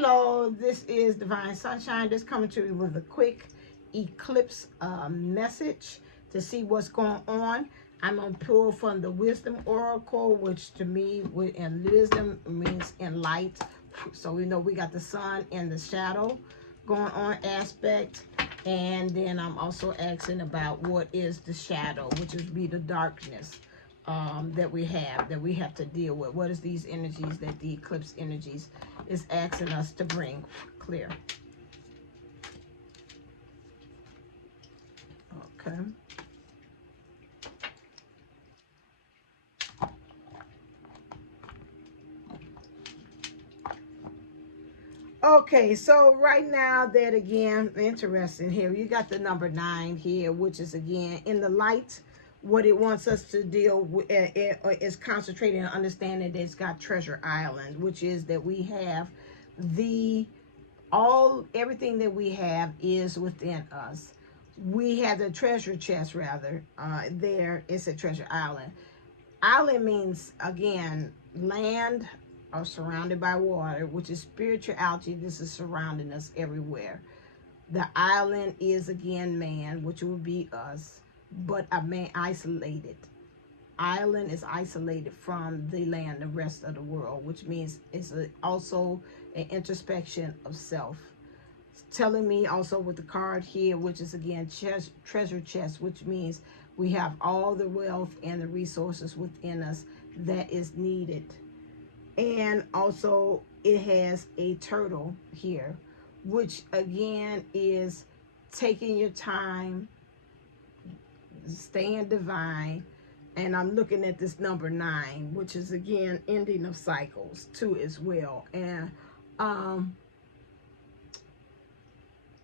Hello, this is Divine Sunshine, just coming to you with a quick eclipse message to see what's going on. I'm going to pull from the Wisdom Oracle, which to me, in wisdom means in light. So we know we got the sun and the shadow going on aspect. And then I'm also asking about what is the shadow, which would be the darkness that we have to deal with. What is these energies that the eclipse energies is asking us to bring clear? Okay. Okay, so right now that again, interesting here. You got the number 9 here, which is again in the light. What it wants us to deal with is concentrating and understanding that it's got Treasure Island, which is that we have everything that we have is within us. We have the treasure chest rather. There it's a Treasure Island. Island means again land or surrounded by water, which is spirituality. This is surrounding us everywhere. The island is again man, which would be us, but a man isolated. Island is isolated from the land, the rest of the world, which means it's also an introspection of self. It's telling me also with the card here, which is again treasure chest, which means we have all the wealth and the resources within us that is needed. And also it has a turtle here, which again is taking your time, staying divine. And I'm looking at this number 9, which is again ending of cycles too as well. And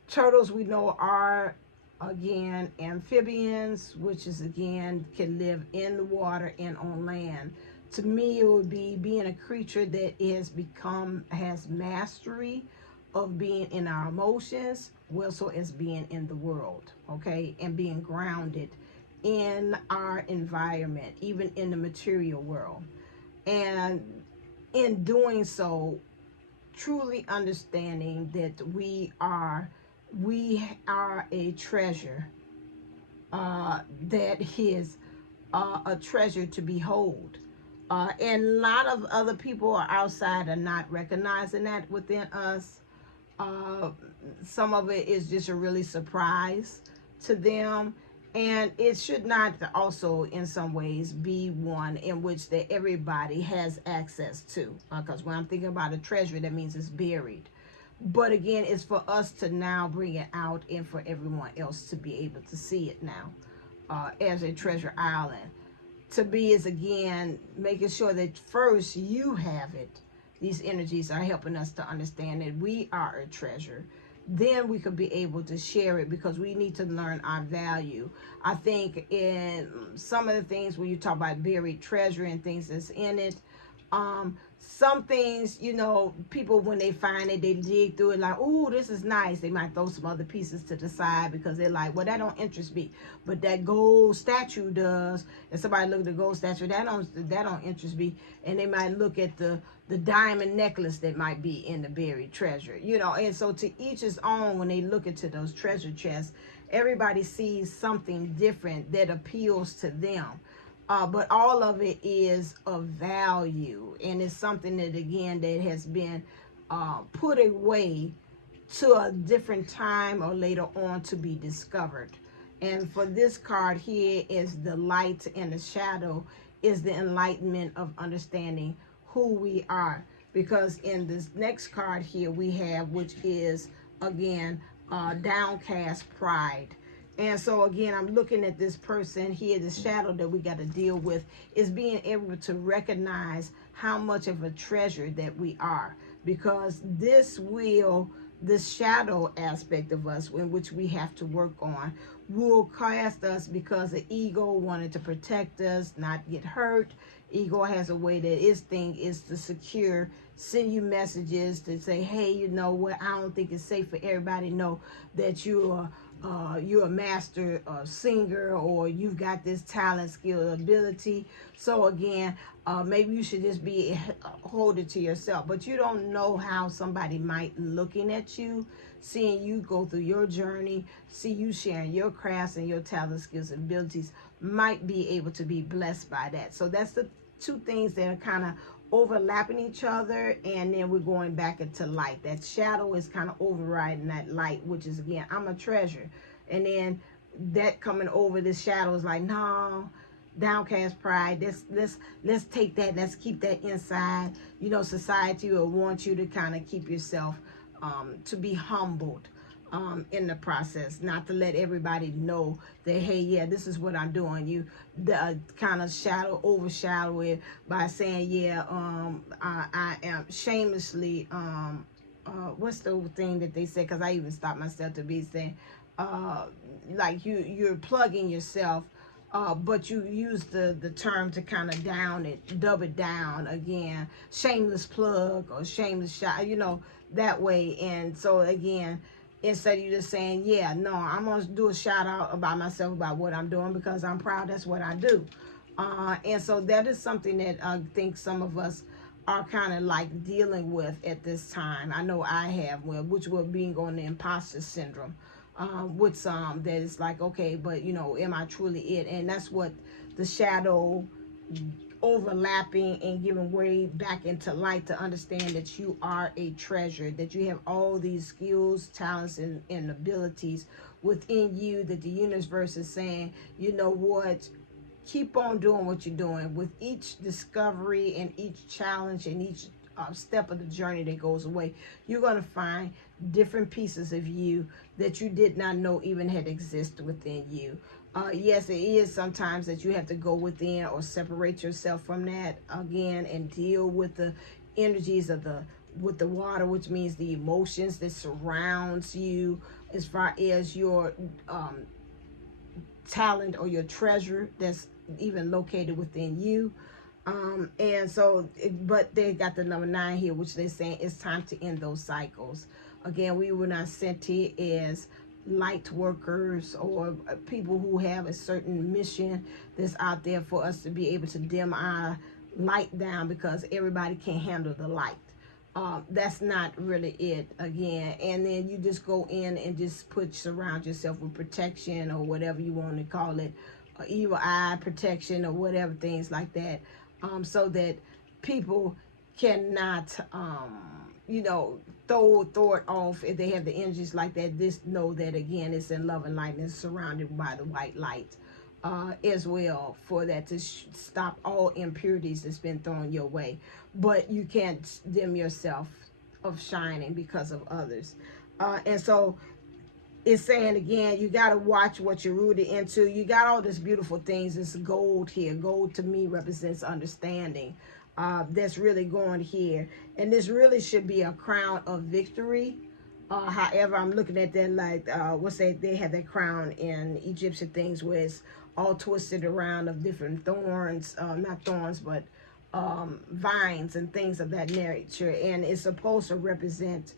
turtles we know are again amphibians, which is again can live in the water and on land. To me, it would be being a creature that has mastery of being in our emotions, well, so as being in the world, okay, and being grounded in our environment, even in the material world. And in doing so, truly understanding that we are a treasure that is a treasure to behold. And a lot of other people are outside and not recognizing that within us. Some of it is just a really surprise to them. And it should not also in some ways be one in which that everybody has access to. Because when I'm thinking about a treasure, that means it's buried. But again, it's for us to now bring it out and for everyone else to be able to see it now as a treasure island. To be is again making sure that first you have it. These energies are helping us to understand that we are a treasure. Then we could be able to share it because we need to learn our value. I think in some of the things when you talk about buried treasure and things that's in it, some things, you know, people when they find it, they dig through it like, oh, this is nice. They might throw some other pieces to the side because they're like, well, that don't interest me, but that gold statue does. And somebody look at the gold statue, that don't interest me. And they might look at the diamond necklace that might be in the buried treasure, you know. And so to each his own, when they look into those treasure chests, everybody sees something different that appeals to them. But all of it is of value, and it's something that again that has been put away to a different time or later on to be discovered. And for this card here is the light and the shadow is the enlightenment of understanding who we are. Because in this next card here we have, which is again downcast pride. And so again, I'm looking at this person here, the shadow that we got to deal with is being able to recognize how much of a treasure that we are. Because this shadow aspect of us in which we have to work on will cast us because the ego wanted to protect us, not get hurt. Ego has a way that its thing is to secure, send you messages to say, hey, you know what, I don't think it's safe for everybody to know that you're you're a master singer, or you've got this talent, skill, ability. So again, maybe you should just be hold it to yourself. But you don't know how somebody might looking at you, seeing you go through your journey, see you sharing your crafts and your talent, skills, and abilities, might be able to be blessed by that. So that's the two things that are kind of overlapping each other, and then we're going back into light. That shadow is kind of overriding that light, which is, again, I'm a treasure. And then that coming over this shadow is like, no, downcast pride. Let's take that, let's keep that inside. You know, society will want you to kind of keep yourself to be humbled in the process, not to let everybody know that, hey, yeah, this is what I'm doing. You kind of overshadow it by saying, yeah, I am shamelessly, what's the thing that they say? Because I even stopped myself to be saying, like you're plugging yourself, but you use the term to kind of dub it down again, shameless plug or shameless shot, you know, that way. And so again, instead of you just saying, yeah, no, I'm going to do a shout out about myself, about what I'm doing, because I'm proud, that's what I do. And so that is something that I think some of us are kind of like dealing with at this time. I know I have, which will being on the imposter syndrome. With some that it's like, okay, but you know, am I truly it? And that's what the shadow overlapping and giving way back into light, to understand that you are a treasure, that you have all these skills, talents, and abilities within you, that the universe is saying, you know what, keep on doing what you're doing. With each discovery and each challenge and each step of the journey that goes away, you're going to find different pieces of you that you did not know even had existed within you. Yes, it is sometimes that you have to go within or separate yourself from that again and deal with the energies of with the water, which means the emotions that surrounds you, as far as your talent or your treasure that's even located within you. And so, but they got the number 9 here, which they're saying it's time to end those cycles. Again, we were not sent here as light workers or people who have a certain mission that's out there for us to be able to dim our light down because everybody can't handle the light. That's not really it, again. And then you just go in and just surround yourself with protection, or whatever you want to call it, evil eye protection or whatever, things like that, so that people cannot you know, throw it off if they have the energies like that. Just know that, again, it's in love and light and it's surrounded by the white light as well, for that to stop all impurities that's been thrown your way. But you can't dim yourself of shining because of others. And so it's saying, again, you got to watch what you're rooted into. You got all these beautiful things. This gold here. Gold to me represents understanding. That's really going here. And this really should be a crown of victory. However, I'm looking at that like, they have that crown in Egyptian things where it's all twisted around of different thorns, not thorns, but vines and things of that nature. And it's supposed to represent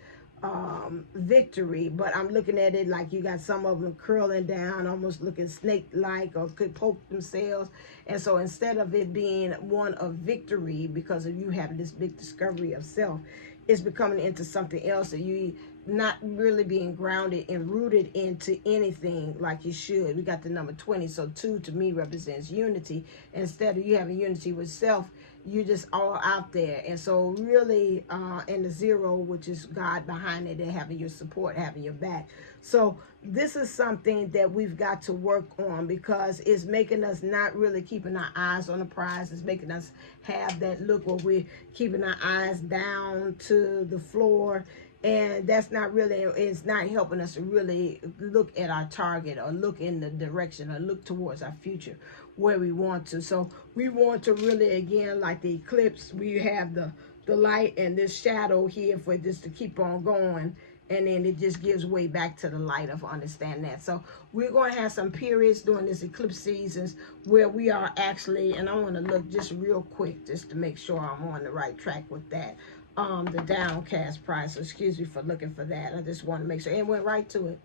victory, but I'm looking at it like you got some of them curling down, almost looking snake-like, or could poke themselves. And so instead of it being one of victory because of you having this big discovery of self, it's becoming into something else, that you not really being grounded and rooted into anything like you should. We got the number 20, so 2 to me represents unity. Instead of you having unity with self, you just all out there. And so really, and the 0, which is God behind it, and having your support, having your back. So this is something that we've got to work on, because it's making us not really keeping our eyes on the prize. It's making us have that look where we're keeping our eyes down to the floor. And that's not really, it's not helping us to really look at our target, or look in the direction, or look towards our future where we want to. So we want to really, again, like the eclipse, we have the light and this shadow here for this to keep on going. And then it just gives way back to the light of understanding that. So we're going to have some periods during this eclipse seasons where we are actually, and I want to look just real quick just to make sure I'm on the right track with that. The downcast price. So excuse me for looking for that. I just want to make sure. And went right to it.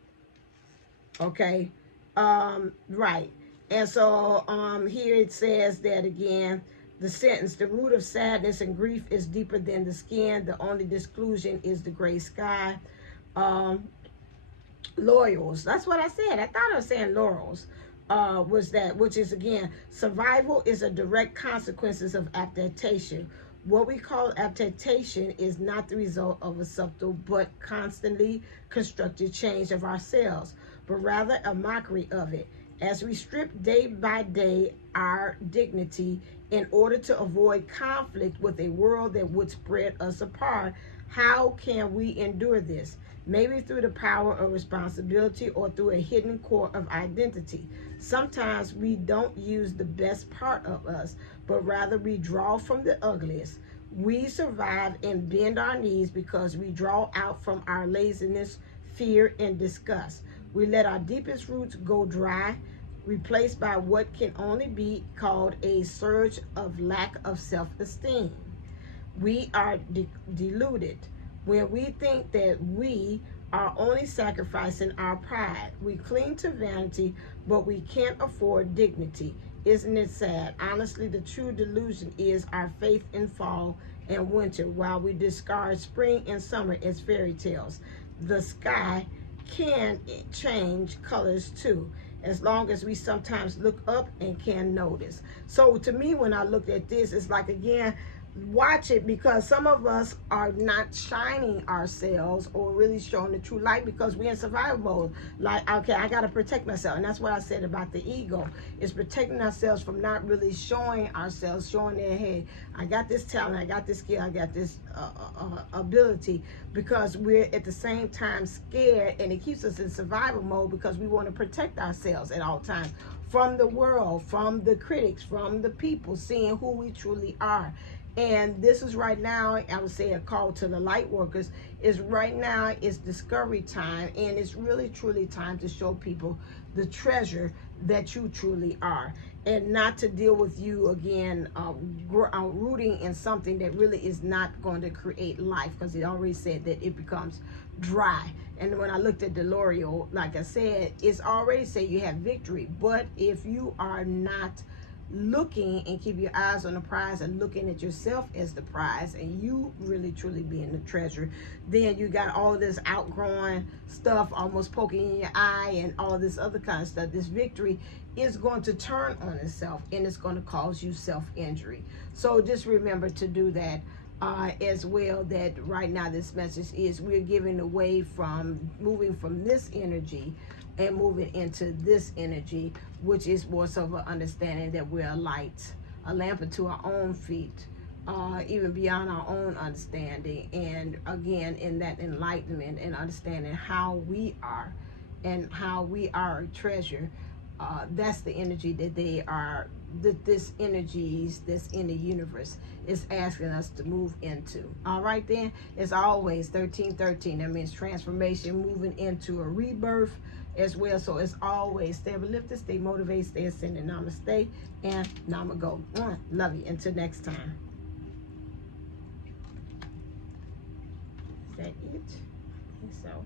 Okay. Right. And so here it says that again, the sentence, the root of sadness and grief is deeper than the skin. The only disclusion is the gray sky. Um, Laurels. That's what I said. I thought I was saying laurels. Was that, which is again, survival is a direct consequences of adaptation. What we call adaptation is not the result of a subtle but constantly constructed change of ourselves, but rather a mockery of it. As we strip day by day our dignity in order to avoid conflict with a world that would spread us apart, how can we endure this? Maybe through the power of responsibility or through a hidden core of identity. Sometimes we don't use the best part of us, but rather we draw from the ugliest. We survive and bend our knees because we draw out from our laziness, fear, and disgust. We let our deepest roots go dry, replaced by what can only be called a surge of lack of self-esteem. We are deluded when we think that we are only sacrificing our pride. We cling to vanity, but we can't afford dignity. Isn't it sad? Honestly, the true delusion is our faith in fall and winter, while we discard spring and summer as fairy tales. The sky can change colors too, as long as we sometimes look up and can notice. So to me, when I looked at this, it's like, again, watch it, because some of us are not shining ourselves or really showing the true light because we're in survival mode. Like, okay, I got to protect myself. And that's what I said about the ego, is protecting ourselves from not really showing ourselves, showing that, hey, I got this talent, I got this skill, I got this ability, because we're at the same time scared, and it keeps us in survival mode because we want to protect ourselves at all times from the world, from the critics, from the people seeing who we truly are. And this is right now, I would say, a call to the light workers, is right now is discovery time, and it's really truly time to show people the treasure that you truly are, and not to deal with you again rooting in something that really is not going to create life, because it already said that it becomes dry. And when I looked at the L'Oreal, like I said, it's already said you have victory, but if you are not looking and keep your eyes on the prize and looking at yourself as the prize, and you really truly being the treasure, then you got all this outgrowing stuff almost poking in your eye and all this other kind of stuff. This victory is going to turn on itself, and it's going to cause you self-injury. So just remember to do that as well, that right now this message is we're giving away from moving from this energy and moving into this energy, which is more so of an understanding that we're a light, a lamp unto our own feet, even beyond our own understanding. And again, in that enlightenment and understanding how we are and how we are a treasure, that's the energy that they are, that this energies that's in the universe is asking us to move into. All right, then, as always, 1313, that means transformation, moving into a rebirth as well. So as always, stay uplifted, stay motivated, stay ascending. Namaste and namago. Love you. Until next time. Is that it? I think so.